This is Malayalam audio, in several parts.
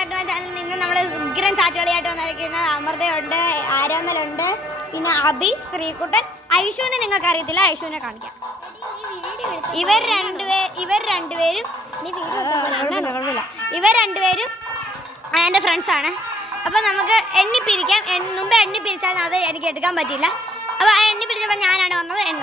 Back to my channel. നിന്ന് നമ്മൾ ഉഗ്രൻ സാറ്റുകളിയായിട്ട് വന്നിരിക്കുന്നത് അമൃതയുണ്ട്, ആരാമലുണ്ട്, പിന്നെ അബി, ശ്രീകുട്ടൻ, ഐഷുവിനെ നിങ്ങൾക്ക് അറിയത്തില്ല, ഐഷുവിനെ കാണിക്കാം. ഇവർ രണ്ടുപേരും എൻ്റെ ഫ്രണ്ട്സാണ്. അപ്പോൾ നമുക്ക് എണ്ണിപ്പിരിക്കാം. മുമ്പ് എണ്ണിപ്പിരിച്ചാൽ അത് എനിക്ക് എടുക്കാൻ പറ്റില്ല. അപ്പോൾ ആ എണ്ണിപ്പിരിച്ചപ്പോൾ ഞാനാണ് വന്നത്. എണ്ണ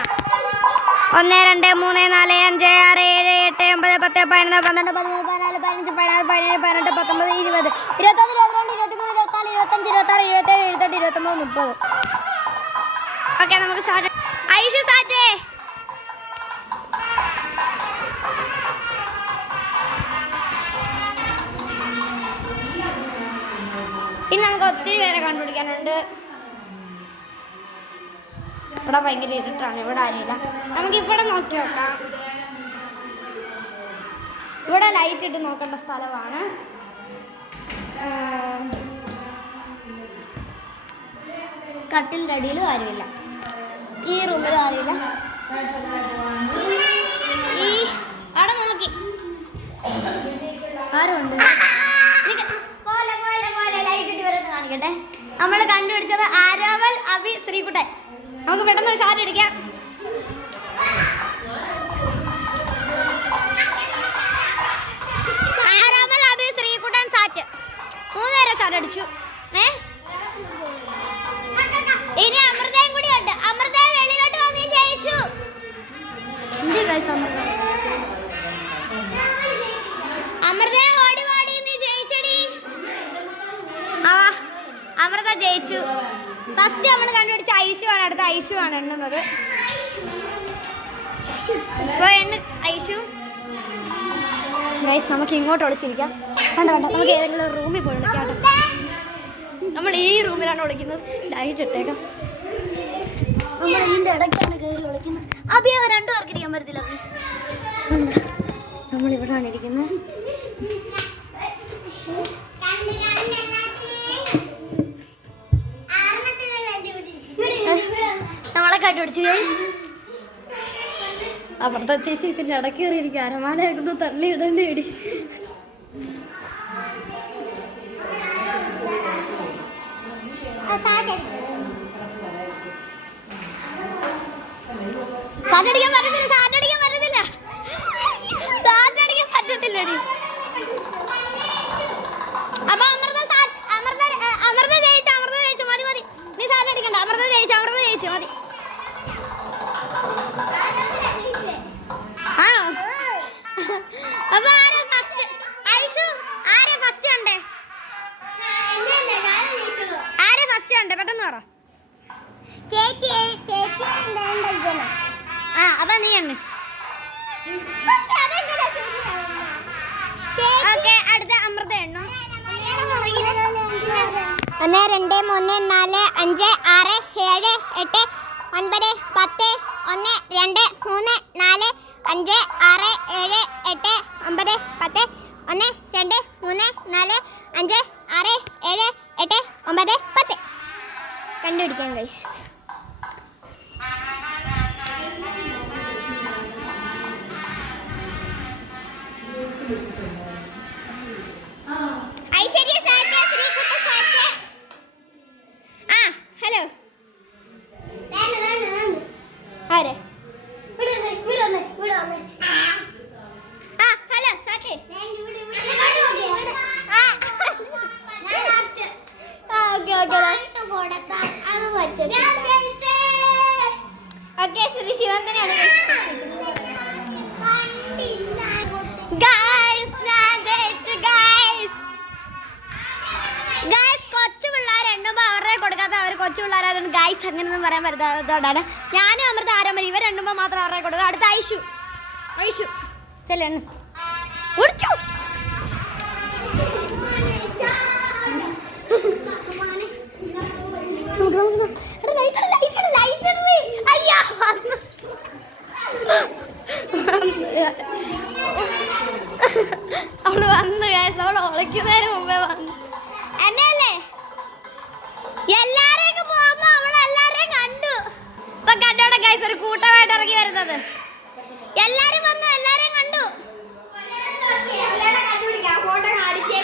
1 2 3 4 5 6 7 8 9 10 11 12 13 14 15 16 17 18 19 20 21 22 23 24 25 26 27 28 29 30. ഓക്കെ, നമുക്ക് സ്റ്റാർട്ട്. ഐഷു സാറ്റേ. ഇനി നമുക്ക് ഒത്തിരി പേരെ കണ്ടുപിടിക്കാനുണ്ട്. ഇവിടെ ഭയങ്കര ഇരുട്ടാണ്, ഇവിടെ ആരുമില്ല. നമുക്ക് ഇവിടെ നോക്കി നോക്കാം. ഇവിടെ ലൈറ്റ് ഇട്ട് നോക്കേണ്ട സ്ഥലമാണ്. കട്ടിലിൻ്റെ അടിയിലും ആരുമില്ല, ഈ റൂമിലും ആരുമില്ല. ഈ അവിടെ നോക്കി ആരുണ്ട്? ലൈറ്റ് ഇട്ട് വരുന്നത് കാണിക്കട്ടെ. നമ്മൾ കണ്ടുപിടിച്ചത് ആരാമൽ, അബി, ശ്രീകുട്ടൻ. നമുക്ക് പെട്ടെന്ന് ഷാറ്റ് അടിക്കാം. ആരാമൽ, അബി, ശ്രീകുട്ടൻ, സാറ്റ്. 3 പേരെ ഷാറ്റ് അടിച്ചു. ഇനി അമൃതയും കൂടി ഉണ്ട്. അമൃത വെളിയിലോട്ട് വന്ന് ജയിച്ചു. അമൃത ഓടി ഓടി നീ ജയിച്ചടി. അമൃത ജയിച്ചു. ഫസ്റ്റ് നമ്മൾ കണ്ടുപിടിച്ച ഐഷു ആണ്. അടുത്ത ഐഷു ആണ് എണ്ണുന്നത്. ഇപ്പോൾ ഐഷു. ഗൈസ്, നമുക്ക് ഇങ്ങോട്ട് ഒളിച്ചിരിക്കാം. വേണ്ട, നമുക്ക് ഏതെങ്കിലും റൂമിൽ പോയി വിളിക്കാം. നമ്മൾ ഈ റൂമിലാണ് വിളിക്കുന്നത്. ലൈറ്റ് ഇട്ടേക്കാം. നമ്മൾ ഇതിൻ്റെ ഇടയ്ക്കാണ് കയ്യിൽ വിളിക്കുന്നത്. അബി, 2 പേർക്ക് ഇരിക്കാൻ പറ്റത്തില്ല. നമ്മളിവിടാണ് ഇരിക്കുന്നത്. നമ്മളെ കണ്ടുപിടിച്ചു. അപ്പുറത്തെ ചേച്ചി ഇതിൻ്റെ ഇടയ്ക്ക് കയറിയിരിക്കും. അരമാലയായിരുന്നു, തള്ളി ഇടല്ലേ ഇടി. സാറ്റടിക്കാൻ പറ്റത്തില്ലടി. അപ്പൊ അമൃത ജയിച്ചു. മതി. നീ സാറ്റടിക്കണ്ട. അമൃത ജയിച്ചു മതി. ആണോ? അപ്പൊ ആരാ ഫസ്റ്റ്? ഐഷു, ആരാ ഫസ്റ്റ് ഉണ്ട്? ആരാ ഫസ്റ്റ് ഉണ്ട്? പെട്ടെന്ന് പറ. അപ്പൊ നീ ഉണ്ട്. അടുത്ത അമൃത എണ്ണോ. 1 2 3 4 5 6 7 8 9 10 1 2 3 4 5 6 7 8 9 10 1 2 3 4 5 6 7 8 9 10. കണ്ടുപിടിക്കാം ഗൈസ്. ഹലോ, ആരെ? ഹലോ സാറ്റേ. ഓക്കെ, ശ്രീ ശിവന്തനെയാണ്. കൊച്ചു പിള്ളേർ എണ്ണുമ്പോൾ അവരുടെ കൊടുക്കാത്ത അവർ കൊച്ചു പിള്ളേരായതുകൊണ്ട് ഗൈസ് അങ്ങനെയൊന്നും പറയാൻ പറ്റാത്തതുകൊണ്ടാണ്. ഞാനും അമൃത, ആരാമൽ ഇവർ എണ്ണുമ്പോൾ മാത്രം അവരുടെ കൊടുക്കുക. അടുത്ത ഐഷു ചെല്ലെണ്ണു ഓടിച്ചു. അവള് വന്നു ഗൈസ്. അവൾ ഒളിക്കുന്നതിന് മുമ്പേ വന്നു. എന്നല്ലേ എല്ലാരെയൊക്കെ പോകുമ്പോ അവളെല്ലാരെയും കണ്ടു. ഇപ്പൊ കണ്ടോടെ ഗൈസ്, ഒരു കൂട്ടമായിട്ട് ഇറങ്ങി വരുന്നത്. എല്ലാരും വന്നു, എല്ലാരെയും കണ്ടു. ഫോട്ടോ കാണിച്ചേ.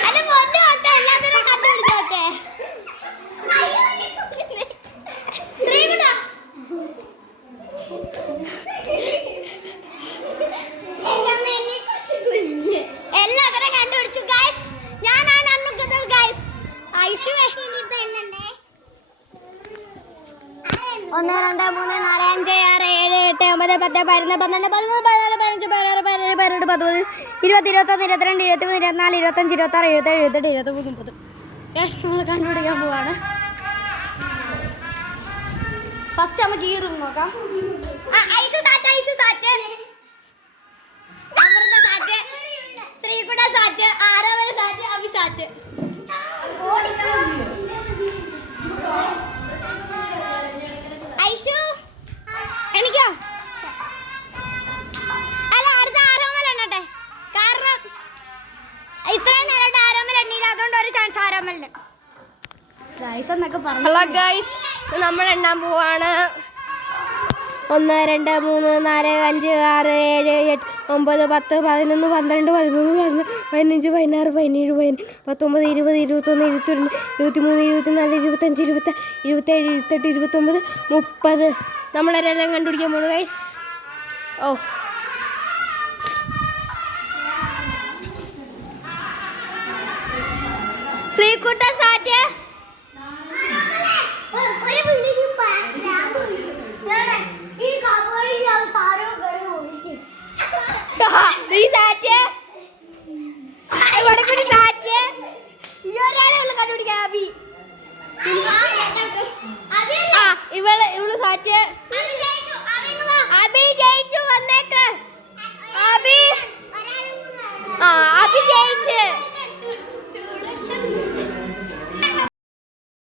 1 2 3 4 5 6 7 8 9 10 11 12 13 14 15 16 17 18 19 20 21 22 23 24 25 26 27 28 29 30 നമ്മൾ കണ്ടുപിടിക്കാൻ പോവാണ്. ഫസ്റ്റ് നമുക്ക് ഈ റൂം നോക്കാം. ഐഷു സാറ്റ് അമൃത സാറ്റ് ശ്രീകുട സാറ്റ് ആരവര സാറ്റ് അഭി സാറ്റ്. ഐഷു എണിക്കോ? അല്ല അടുത്ത ആരോമൽ എണ്ണട്ടെ. കാരണം ഇത്രയും നേരമായിട്ട് ആരോമൽ എണ്ണിയില്ല, അതുകൊണ്ട് ഒരു ചാൻസ് ആരോമലിന്. ഹലോ ഗൈസ്, നമ്മൾ എണ്ണാൻ പോവാണ്. 1 2 3 4 5 6 7 8 9 10 11 12 13 15 16 17 19 20 21 22 23 24 25 27 28 29 30 നമ്മളെല്ലാം കണ്ടുപിടിക്കാൻ പോകുന്നു ഗൈസ്. ഓ ശ്രീകുട്ട സാറ്റ് ഇവള് സാറ്റ്